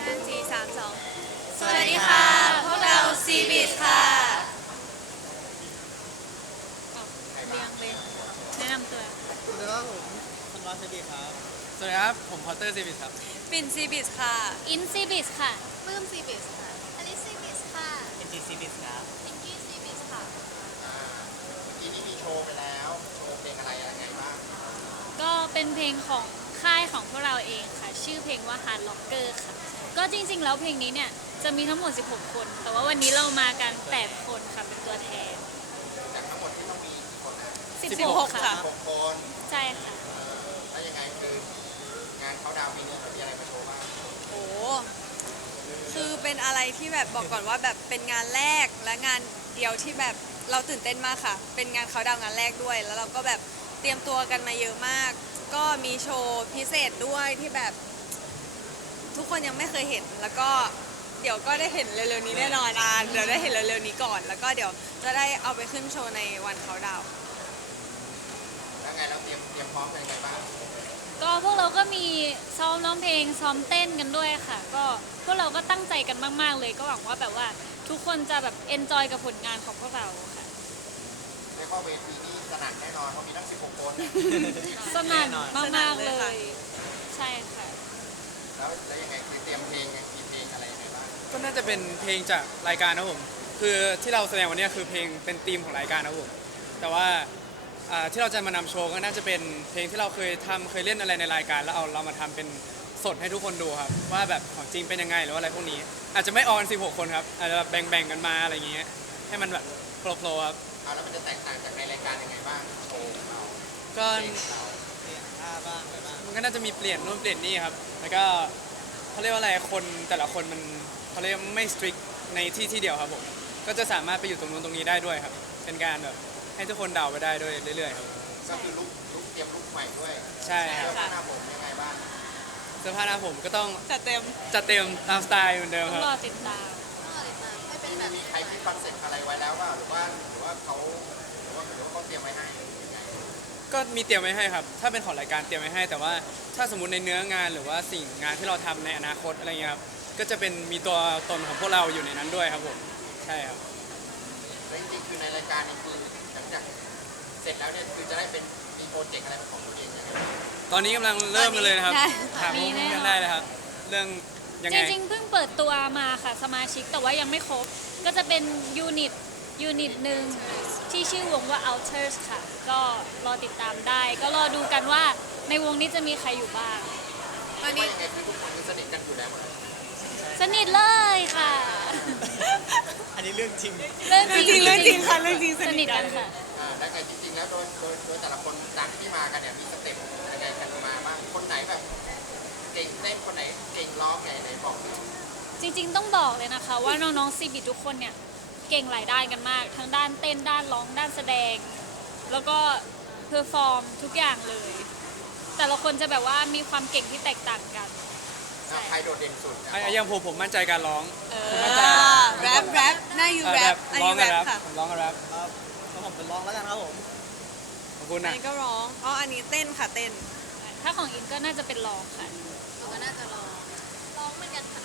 ห้าสี่สามสองสวัสดีค่ะ พวกเราซีบิสค่ะเรียงเลยแนะนำตัว สวัสดีครับผมธันวาเซบีครับ สวัสดีครับ ผมพอตเตอร์ซีบิสครับ ปิ่นซีบิสค่ะ อินซีบิสค่ะ ปื้มซีบิสค่ะอลิซีบิสค่ะเอ็นจีซีบีครับอินกี้ซีบิสค่ะ ทีนี้มีโชว์ไปแล้ว โชว์เพลงอะไรยังไงบ้าง ก็เป็นเพล งของค่ายของพวกเราเองค่ะ ชื่อเพลงว่า Hard Locker ค่ะ ก็จริง ๆ แล้วเพลงนี้เนี่ยจะมีทั้งหมด 16 คน แต่ว่าวันนี้เรามากัน 8 คนค่ะ เป็นตัวแทนจากทั้งหมดที่ต้องมีกี่คนนะ16 ค่ะ หกคนใช่ค่ะเอ่อแล้วยังไงคืองานเขาดาวน์ปีนี้เรามีอะไรมาโชว์บ้างโอ้คือเป็นอะไรที่แบบบอกก่อนว่าแบบเป็นงานแรกและงานเดียวที่แบบเราตื่นเต้นมากค่ะ เป็นงานเขาดาวน์งานแรกด้วย แล้วเราก็แบบเตรียมตัวกันมาเยอะมาก ก็มีโชว์พิเศษด้วยที่แบบ ทุกคนยังไม่เคยเห็น แล้วก็เดี๋ยวก็ได้เห็นเร็วๆนี้แน่นอนอะเดี๋ยวได้เห็นเร็วๆนี้ก่อน แล้วก็เดี๋ยวจะได้เอาไปขึ้นโชว์ในวันเขาดาวน์แล้วไงเราเตรียมเตรียมพร้อมเป็นยังไงบ้างก็พวกเราก็มีซ้อมร้องเพลงซ้อมเต้นกันด้วยค่ะ ก็พวกเราก็ตั้งใจกันมาก ๆ เลยก็หวังว่าแบบว่าทุกคนจะแบบเอนจอยกับผลงานของพวกเราค่ะเรีย กว่าเวทีนี้สนั่นแน่นอนเพราะมีทั้ง 16 คน สนั่นสนั่มานกๆ เลเลยค่ะยใช่ค่ะ แล้วแล้วยังไงคือเตรียมเพลงไงมีเพลงอะไรยังไงบ้างก็น่าจะเป็นเพลงจากรายการนะครับผม คือที่เราแสดงวันเนี้ยคือเพลงเป็นธีมของรายการนะครับผม แต่ว่าอ่าที่เราจะมานำโชว์ก็น่าจะเป็นเพลงที่เราเคยทำเคยเล่นอะไรในรายการ แล้วเอาเรามาทำเป็นสดให้ทุกคนดูครับ ว่าแบบของจริงเป็นยังไงหรือว่าอะไรพวกนี้ อาจจะไม่ออน 16 คนครับอาจจะแบบแบ่งๆกันมาอะไรอย่างเงี้ยให้มันแบบโปรๆครับ เอาแล้วมันจะแตกต่างจากในรายการยังไงบ้างโชว์ของเราก็เพลงของเราเปลี่ยนท่าบ้างอะไรบ้างมันก็น่าจะมีเปลี่ยนนู่นเปลี่ยนนี่ครับ แล้วก็เขาเรียกว่าอะไรคนแต่ละคนมันเขาเรียกไม่สตริกในที่ที่เดียวครับผมก็จะสามารถไปอยู่ตรงนู้นตรงนี้ได้ด้วยครับ เป็นการแบบให้ทุกคนเดาไปได้ด้วยเรื่อยๆครับ ก็คือลุกลุกเตรียมลุกใหม่ด้วยใช่คเสื้รัอบผ้าหน้าผมยังไงบ้าง เสื้อผ้าหน้าผมก็ต้องจัดเต็มจัดเต็มตามสไตล์เหมือนเดิมต้อคงรับ รอติดตาม มีใครคิดคอนเซ็ปต์อะไรไว้แล้วว่าหรือว่าหรือว่าเขาหรือว่าหรือว่าเขาเตรียมไว้ให้หรือยังไงก็มีเตรียมไว้ให้ครับ ถ้าเป็นของรายการเตรียมไว้ให้ แต่ว่าถ้าสมมติในเนื้องานหรือว่าสิ่งงานที่เราทำในอนาคตอะไรเงี้ยครับ ก็จะเป็นมีตัวตนของพวกเราอยู่ในนั้นด้วยครับผม ใช่ครับ แล้วจริงๆคือในรายการนี่คือหลังจากเสร็จแล้วเนี่ยคือจะได้เป็นมีโปรเจกต์อะไรเป็นของตัวเองยังไง ตอนนี้กำลังเริ่มกันเลยนะครับได้ถามมีพวกแน่นอน กันได้เลยครับ เรื่องยังจไง ริงๆเพิ่งเปิดตัวมาค่ะสมาชิกแต่ว่ายังไม่ครบ ก็จะเป็นยูนิตยูนิตหนึ่งที่ชื่อวงว่า Outers ค่ะ ก็รอติดตามได้ ก็รอดูกันว่าในวงนี้จะมีใครอยู่บ้าง ตอนว่านี้ยังไงคือทุกคนคือสนิทกันอยู่แล้วหมดเลยสนิทเลยค่ะ อันนี้เรื่องจริง เรื่องจริงเรื่องจริงค่ะเรื่องจริงสนิทกันค่ะอ่าแล้วไงจริงๆแล้วโดยโดยโดยแต่ละคนจากที่มากันเนี่ยมีสเต็ปยังไงกันมาบ้างคนไหนแบบเก่งเต้นคนไหนเก่งร้องไหนไหนบอกหน่อย จริงๆต้องบอกเลยนะคะ ว่าน้องๆซีบิทุกคนเนี่ยเก่งหลายด้านกันมาก ทั้งด้านเต้นด้านร้องด้านแสดง แล้วก็เพอร์ฟอร์มทุกอย่างเลย แต่ละคนจะแบบว่ามีความเก่งที่แตกต่างกันอ่าใครโดดเด่นสุดอะอย่างผมผมมั่นใจการร้อง เอผมอมั่นใจแรปแรปหน้ายูเอ่อแรแรปปอันร้องนี้กับแรแรปปค่ะผมร้องกับแรปครับแล้วผมเป็นร้องแล้วกันครับผม ขอบคุณอันนะนี้ก็ร้องอ๋ออันนี้เต้นค่ะเต้นถ้าของอินก็น่าจะเป็นร้องค่ะก็น่าจะร้องร้องเหมือนกันค่ะ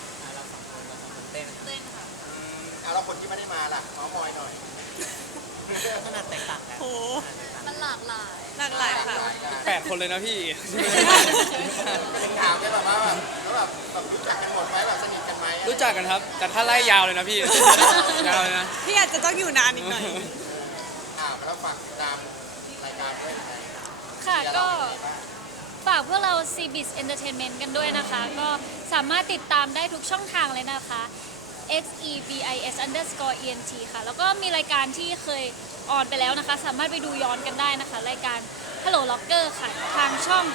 เราสองคนเต้นเต้นค่ะอืมอ่าแล้วคนที่ไม่ได้มาล่ะเมาส์มอยหน่อย ขนาดแตกต่างกันโหมันหลากหลายหลากหลายค่ะหลายการแปดคนเลยนะพี่ เป็นถามได้แบบว่าแบบแล้วแบบแบบรู้จักกันหมดไหมแบบสนิทกันไหมรู้จักกันครับ แต่ถ้าไล่ยาวเลยนะพี่ ยาวเลยนะ พี่อาจจะต้องอยู่นานอีกหน่อย อ่าแล้วฝากติดตามรายการด้วยนะค่ะเดี๋ยวก็เราเป็นยังไงบ้าง ฝากพวกเรา c b i s Entertainment กันด้วยนะคะ ก็สามารถติดตามได้ทุกช่องทางเลยนะคะ x e b i s underscore e n t ค่ะ แล้วก็มีรายการที่เคยออนไปแล้วนะคะ สามารถไปดูย้อนกันได้นะคะ รายการ Hello Locker ค่ะ ทางช่อง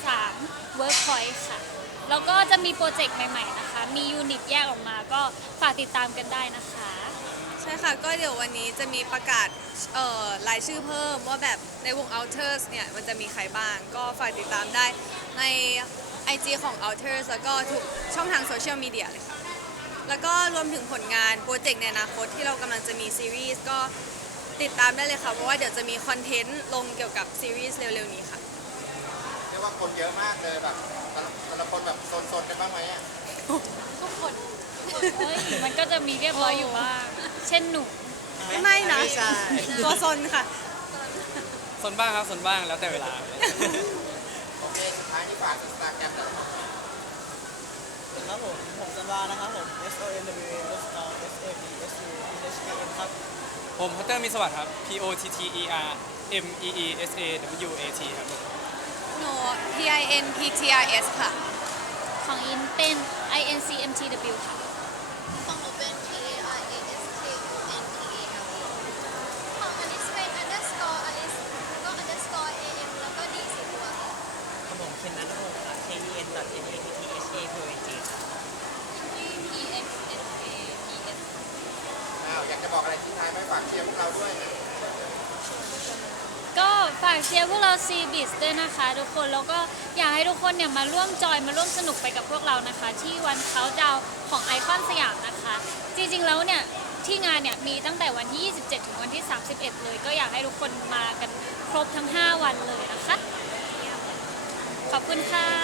23 Workpoint ค่ะ แล้วก็จะมีโปรเจกต์ใหม่ ๆ นะคะ มียูนิตแยกออกมา ก็ฝากติดตามกันได้นะคะ ใช่ค่ะก็เดี๋ยววันนี้จะมีประกาศเอ่อรายชื่อเพิ่มว่าแบบในวง Outers เนี่ย มันจะมีใครบ้าง ก็ฝากติดตามได้ใน IG ของ Outers แล้วก็ทุกช่องทางโซเชียลมีเดียเลยค่ะ แล้วก็รวมถึงผลงานโปรเจกต์ในอนาคตที่เรากำลังจะมีซีรีส์ก็ติดตามได้เลยค่ะ เพราะว่าเดี๋ยวจะมีคอนเทนต์ลงเกี่ยวกับซีรีส์เร็วๆนี้ค่ะ เรียกว่าคนเยอะมากเลยแบบแต่ละแต่ละคนแบบโซนๆกันบ้างไหมอะทุกคน เฮ้ย มันก็จะมีเรียบร้อยอยู่บ้าง เช่นหนู ไม่นะไม่ใช่ ตัวซนค่ะส่วนบ้างครับส่วนบ้างแล้วแต่เวลา โอเคสุดท้ายที่ฝากอินสตาแกรมแต่ละคนครับผมผมสันวานะครับผม S O N W A underscore S A B S U H K M ครับ ผมพัตเตอร์มีสวัสดิ์ครับ P O T T E R M E E S A W A T ครับผมหนู P I N P T R S ค่ะ ของอินเป็น I N C M T W ค่ะ ของหนูเป็น P A R A S K U N T A L A ของอลิสเป็น underscore อลิสแล้วก็ underscore A M แล้วก็ D สี่ตัวค่ะ ครับผมเคนนัทวงศ์ครับ K E N dot N A T T H A P O N G ครับ P X N A P S อ้าวอยากจะบอกอะไรทิ้งท้ายไหมฝา ด้วยก็ฝากเชียร์พวกเรา C b i z ด้วยนะคะ ทุกคนแล้วก็อยากให้ทุกคนเนี่ยมาร่วมจอยมาร่วมสนุกไปกับพวกเรานะคะ ที่วันเขาดาวของไอคอนสยามนะคะ จริงๆแล้วเนี่ยที่งานเนี่ยมีตั้งแต่วันที่ 27 ถึงวันที่ 31 เลย ก็อยากให้ทุกคนมากันครบทั้ง 5 วันเลยนะคะ ขอบคุณค่ะ